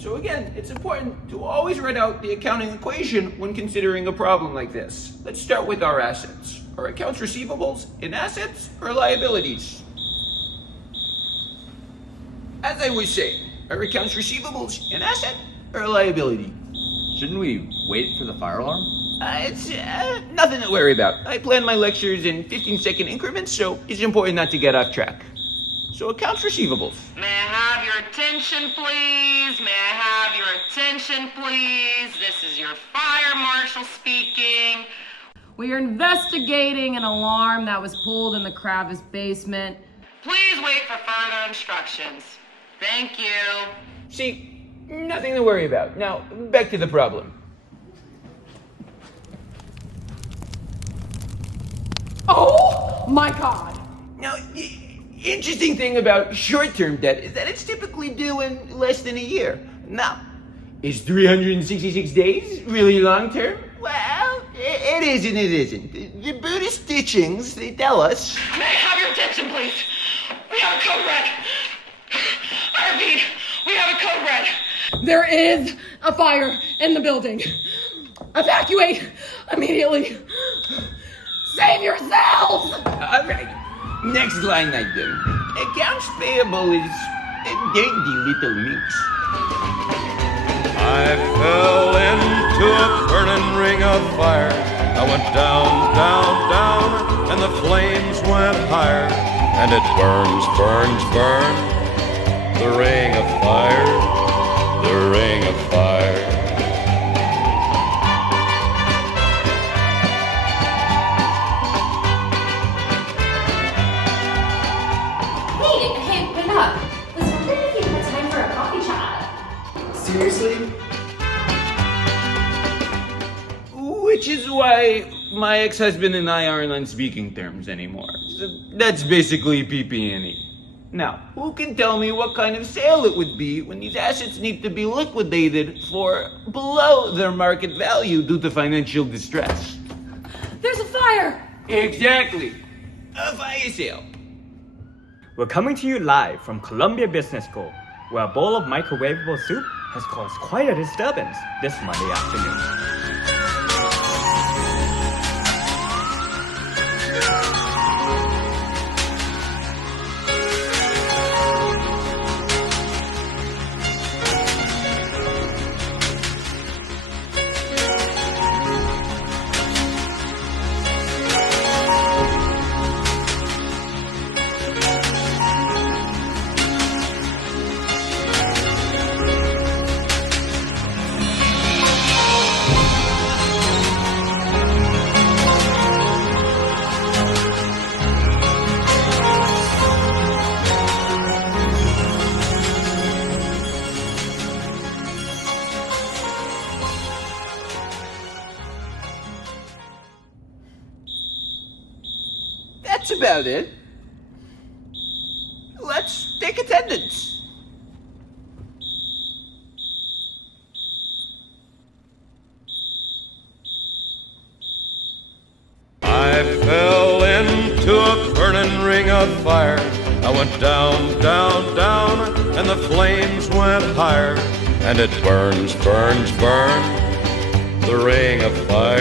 So again, it's important to always write out the accounting equation when considering a problem like this. Let's start with our assets. Are accounts receivables in assets or liabilities? As I was saying, are accounts receivables an asset or a liability? Shouldn't we wait for the fire alarm? It's nothing to worry about. I plan my lectures in 15-second increments, so it's important not to get off track. So accounts receivables. May I have your attention, please? May I have your attention, please? This is your fire marshal speaking. We are investigating an alarm that was pulled in the Kravis basement. Please wait for further instructions. Thank you. See, nothing to worry about. Now, back to the problem. Oh my God! Now, interesting thing about short-term debt is that it's typically due in less than a year. Now, is 366 days really long-term? Well, it is and it isn't. The Buddhist teachings, they tell us... May I have your attention, please? We have a code red. I repeat, we have a code red. There is a fire in the building. Evacuate immediately. Save yourselves! All right. Next line item. Accounts payable is a dandy little minx. I fell into a burning ring of fire. I went down, down, down, and the flames went higher. And it burns, burns, burns. The ring of fire, the ring of fire. Hey, wait up. I was wondering if you had time for a coffee chat. Seriously? Which is why my ex-husband and I aren't on speaking terms anymore. So that's basically PP&E. Now, who can tell me what kind of sale it would be when these assets need to be liquidated for below their market value due to financial distress? There's a fire! Exactly. A fire sale. We're coming to you live from Columbia Business School, where a bowl of microwavable soup has caused quite a disturbance this Monday afternoon. That's about it. Let's take attendance. I fell into a burning ring of fire. I went down, down, down, and the flames went higher. And it burns, burns, burns. The ring of fire.